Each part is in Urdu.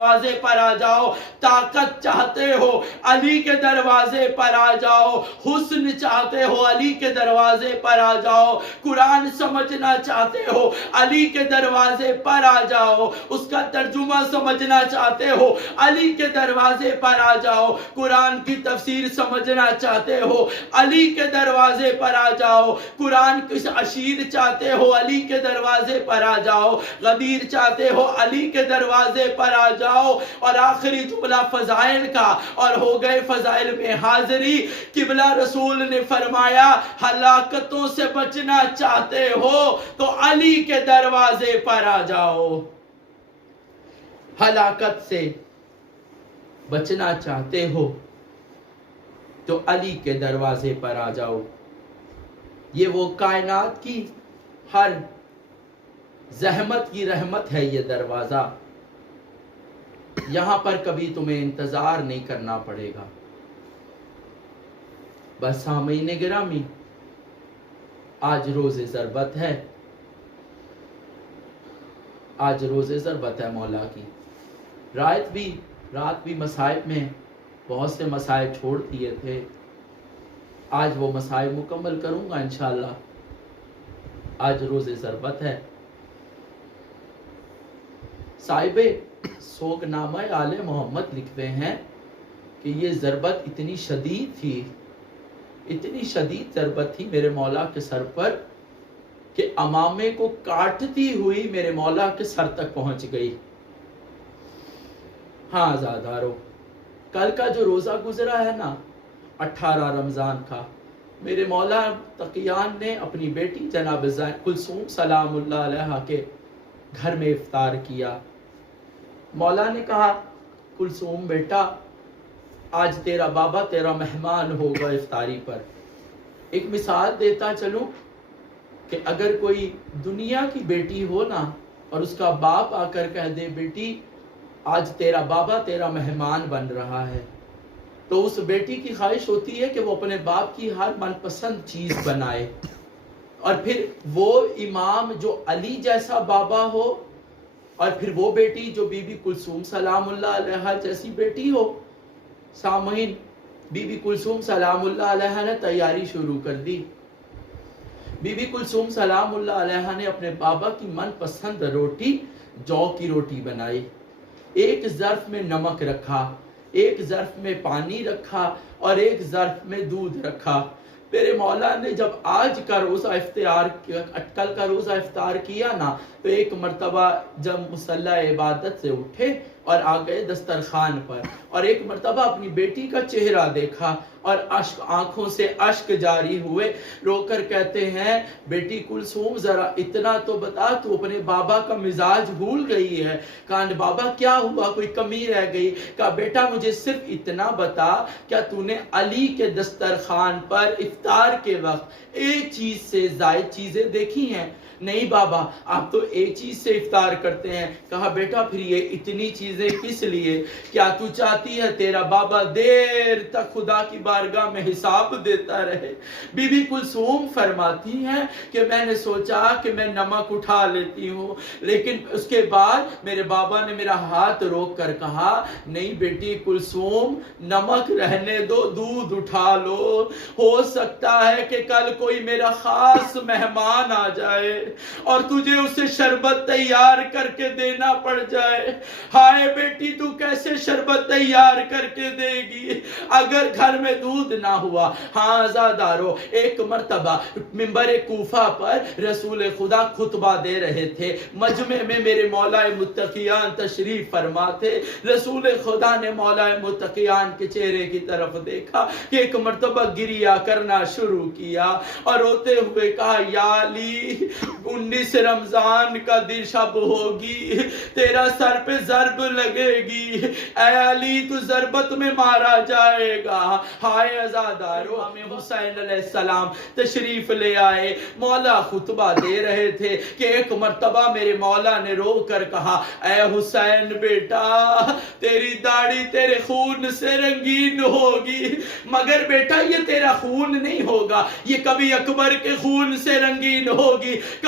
دروازے پر آ جاؤ، طاقت چاہتے ہو علی کے دروازے پر آ جاؤ، حسن چاہتے ہو علی کے دروازے پر آ جاؤ، قرآن سمجھنا چاہتے ہو علی کے دروازے پر آ جاؤ، اس کا ترجمہ سمجھنا چاہتے ہو علی کے دروازے پر آ جاؤ، قرآن کی تفسیر سمجھنا چاہتے ہو علی کے دروازے پر آ جاؤ، قرآن کی اشیر چاہتے ہو علی کے دروازے پر آ جاؤ، غدیر چاہتے ہو علی کے دروازے پر آ جاؤ۔ اور آخری جملہ فضائل کا، اور ہو گئے فضائل میں حاضری۔ قبلہ رسول نے فرمایا ہلاکتوں سے بچنا چاہتے ہو تو علی کے دروازے پر آ جاؤ، ہلاکت سے بچنا چاہتے ہو تو علی کے دروازے پر آ جاؤ۔ یہ وہ کائنات کی ہر زحمت کی رحمت ہے یہ دروازہ، یہاں پر کبھی تمہیں انتظار نہیں کرنا پڑے گا۔ بس سامعین گرامی، آج روز ضربت ہے، آج روز ضربت ہے مولا کی۔ رات بھی مصائب میں بہت سے مسائل چھوڑ دیے تھے، آج وہ مسائل مکمل کروں گا انشاءاللہ۔ آج روز ضربت ہے۔ صاحب سوگ نامہ آل محمد لکھتے ہیں کہ یہ ضربت اتنی شدید تھی، اتنی شدید ضربت تھی میرے مولا کے سر پر کہ امامے کو کاٹتی ہوئی میرے مولا کے سر تک پہنچ گئی۔ ہاں عزادارو، کل کا جو روزہ گزرا ہے نا 18 رمضان کا، میرے مولا تقیان نے اپنی بیٹی جناب کلثوم سلام اللہ علیہ کے گھر میں افطار کیا۔ مولا نے کہا کلثوم بیٹا، آج تیرا بابا تیرا مہمان ہوگا افطاری پر۔ ایک مثال دیتا چلوں کہ اگر کوئی دنیا کی بیٹی ہو نا اور اس کا باپ آ کر کہہ دے بیٹی آج تیرا بابا تیرا مہمان بن رہا ہے، تو اس بیٹی کی خواہش ہوتی ہے کہ وہ اپنے باپ کی ہر من پسند چیز بنائے، اور پھر وہ امام جو علی جیسا بابا ہو، اور پھر وہ بیٹی جو بی بی کلثوم سلام اللہ علیہ جیسی بیٹی ہو۔ سامعین، بی بی کلثوم سلام اللہ علیہ نے تیاری شروع کر دی۔ بی بی کلثوم سلام اللہ علیہ نے اپنے بابا کی من پسند روٹی جو کی روٹی بنائی، ایک ظرف میں نمک رکھا، ایک ظرف میں پانی رکھا اور ایک ظرف میں دودھ رکھا۔ میرے مولا نے جب آج کا روزہ افطار کیا، کل کا روزہ افطار کیا نا، تو ایک مرتبہ جب مصلی عبادت سے اٹھے اور آ گئے دسترخوان پر، اور ایک مرتبہ اپنی بیٹی کا چہرہ دیکھا اور آنکھوں سے اشک جاری ہوئے، رو کر کہتے ہیں بیٹی کلثوم ذرا اتنا تو بتا، تو اپنے بابا کا مزاج بھول گئی ہے۔ کہا بابا کیا ہوا، کوئی کمی رہ گئی؟ کہا بیٹا مجھے صرف اتنا بتا، کیا تو نے علی کے دسترخوان پر افطار کے وقت ایک چیز سے زائد چیزیں دیکھی ہیں؟ نہیں بابا، آپ تو ایک چیز سے افطار کرتے ہیں۔ کہا بیٹا پھر یہ اتنی چیزیں کس لیے؟ کیا تو چاہتی ہے تیرا بابا دیر تک خدا کی بارگاہ میں حساب دیتا رہے؟ بی بی کلثوم فرماتی ہیں کہ میں نے سوچا کہ میں نمک اٹھا لیتی ہوں، لیکن اس کے بعد میرے بابا نے میرا ہاتھ روک کر کہا نہیں بیٹی کلثوم، نمک رہنے دو، دودھ اٹھا لو، ہو سکتا ہے کہ کل کوئی میرا خاص مہمان آ جائے اور تجھے اسے شربت تیار کر کے دینا پڑ جائے۔ ہائے بیٹی تو کیسے شربت تیار کر کے دے گی اگر گھر میں دودھ نہ ہوا؟ ہاں عزادارو، ایک مرتبہ منبر کوفہ پر رسول خدا خطبہ دے رہے تھے، مجمع میں میرے مولا متقیان تشریف فرما تھے۔ رسول خدا نے مولا متقیان کے چہرے کی طرف دیکھا کہ ایک مرتبہ گریہ کرنا شروع کیا اور روتے ہوئے کہا یا علی، 19 رمضان کا دن شب ہوگی، تیرا سر پہ ضرب لگے گی، اے علی تو ضربت میں مارا جائے گا۔ ہائے عزادارو، ہمیں حسین علیہ السلام تشریف لے آئے، مولا خطبہ دے رہے تھے کہ ایک مرتبہ میرے مولا نے رو کر کہا اے حسین بیٹا، تیری داڑھی تیرے خون سے رنگین ہوگی، مگر بیٹا یہ تیرا خون نہیں ہوگا، یہ کبھی اکبر کے خون سے رنگین ہوگی،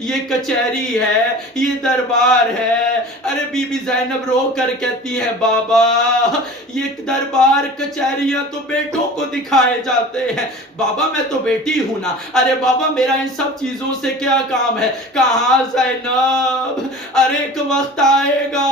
یہ کچہری ہے، یہ دربار ہے۔ ارے بی بی زینب رو کر کہتی ہے بابا یہ دربار کچہریاں تو بیٹوں کو دکھائے جاتے ہیں، بابا میں تو بیٹی ہوں نا، ارے بابا میرا ان سب چیزوں سے کیا کام ہے؟ کہاں زینب، ارے ایک وقت آئے گا،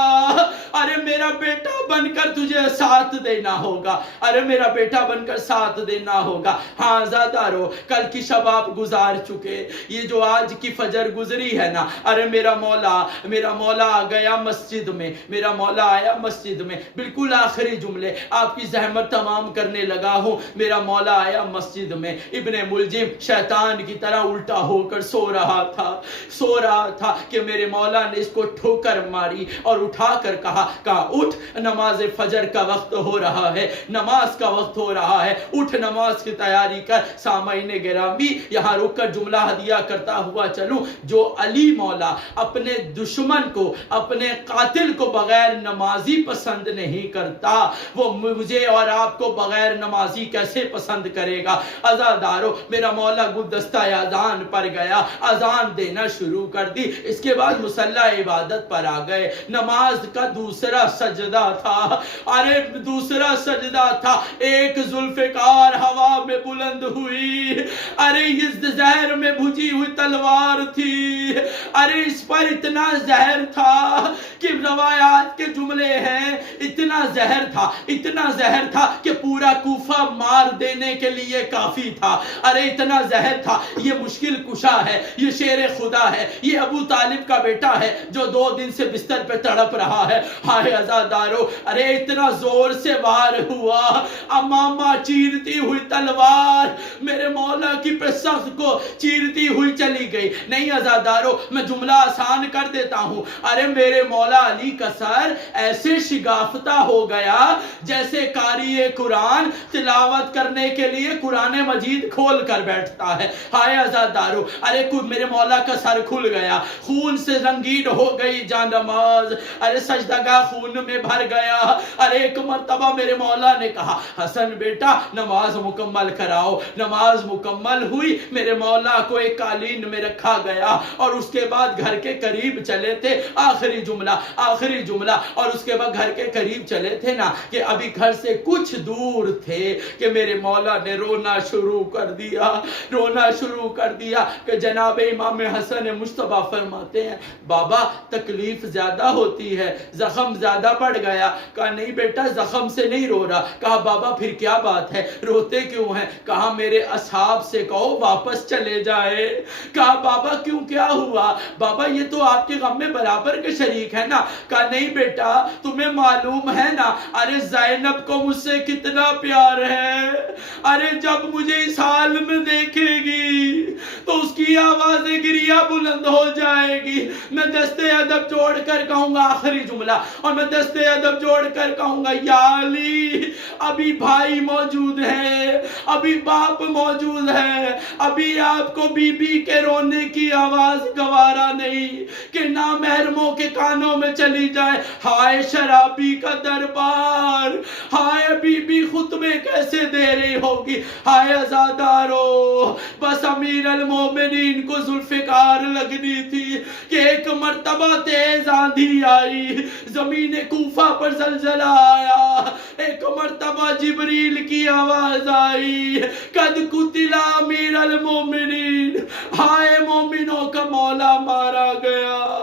ارے میرا بیٹا بن کر تجھے ساتھ دینا ہوگا، ارے میرا بیٹا بن کر ساتھ دینا ہوگا۔ ہاں زادارو کل کی شب آپ گزار چکے، یہ جو آج کی فجر گزری ہے نا، ارے میرا مولا آ گیا مسجد میں، میرا مولا آیا مسجد میں، بالکل آخری جملے آپ کی زحمت تمام کرنے لگا ہوں، میرا مولا آیا مسجد میں، ابن ملجم شیطان کی طرح الٹا ہو کر سو رہا تھا کہ میرے مولا نے اس کو ٹھوکر ماری اور اٹھا کر کہا اٹھ، نماز فجر کا وقت ہو رہا ہے، نماز کا وقت ہو رہا ہے، اٹھ نماز کی تیاری کر۔ سامعین گرامی یہاں رک کر جملہ ہدیہ کرتا ہوا چلوں، جو علی مولا اپنے دشمن کو، اپنے قاتل کو بغیر نمازی پسند نہیں کرتا، وہ مجھے اور آپ کو بغیر نمازی کیسے پسند کرے گا؟ عزادارو میرا مولا گلدستہ اذان پر گیا، اذان دینا شروع کر دی، اس کے بعد مصلی عبادت پر آ گئے۔ نماز کا دوسرا سجدہ تھا، ارے دوسرا سجدہ تھا، ایک ذوالفقار ہوا میں بلند ہوئی، ارے اس زہر میں بھجی ہوئی تلوار تھی، ارے اس پر اتنا زہر تھا کہ روایات کے جملے ہیں اتنا زہر تھا کہ پورا کوفہ مار دینے کے لیے کافی تھا، ارے اتنا زہر تھا۔ یہ مشکل کشا ہے، یہ شیر خدا ہے، یہ ابو طالب کا بیٹا ہے جو 2 دن سے بستر پہ تڑپ رہا ہے۔ ہائے عزادارو ارے اتنا زور سے وار ہوا، امامہ چیرتی ہوئی تلوار میرے مولا کی پہ سخت کو چیرتی ہوئی چلی گئی۔ نہیں عزادارو میں جملہ آسان کر دیتا ہوں، ارے میرے مولا علی کا سر ایسے شگافتہ ہو گیا جیسے قاری قرآن تلاوت کرنے کے لیے قرآن مجید کھول کر بیٹھتا ہے۔ ہائے عزادارو ارے میرے مولا کا سر کھل گیا، خون سے رنگین ہو گئی جان نماز، ارے سجدگاہ خون میں بھر گیا۔ ارے ایک مرتبہ میرے مولا نے کہا حسن بیٹا نماز مکمل کراؤ، نماز مکمل ہوئی، میرے مولا کو ایک قالین میں رکھا گیا اور اس کے بعد گھر کے قریب چلے تھے، آخری جملہ اور اس کے بعد گھر کے قریب چلے تھے نا کہ ابھی گھر سے کچھ دور تھے کہ میرے مولا نے رونا شروع کر دیا کہ جناب امام حسن مصطفیٰ فرماتے ہیں بابا تکلیف زیادہ ہوتی ہے، زخم زیادہ بڑھ گیا۔ کہا نہیں بیٹا زخم سے نہیں رو رہا۔ کہا بابا پھر کیا بات ہے، روتے کیوں ہیں؟ کہا میرے اصحاب سے کہو واپس چلے جائے۔ کہا بابا کیوں، کیا ہوا؟ بابا یہ تو آپ کے غم میں برابر کے شریک ہے نا۔ کہا نہیں بیٹا تمہیں معلوم ہے نا ارے زینب کو مجھ سے کتنا پیار ہے، ارے جب مجھے اس حال میں دیکھے گی تو اس کی آواز گریہ بلند ہو جائے گی، میں دستے ادب جوڑ کر کہوں گا آخری جملہ، اور میں دستے ادب جوڑ کر کہوں گا یا علی ابھی بھائی موجود ہے، ابھی باپ موجود ہے، ابھی آپ کو بی بی کے رونے کی آواز گوارا نہیں کہ نامحرموں کے کانوں میں چلی جائے۔ ہائے شرابی کا دربار، ہائے بی بی خطبے کیسے دے رہی ہوگی، ہائے عزادارو بس امیر المومنین کو ذوالفقار لگنی تھی کہ ایک مرتبہ تیز آندھی آئی، زمین کوفہ پر زلزلہ آیا، ایک مرتبہ جبریل کی آواز آئی قد قتل امیر المومنین، ہائے مومنوں کا مولا مارا گیا۔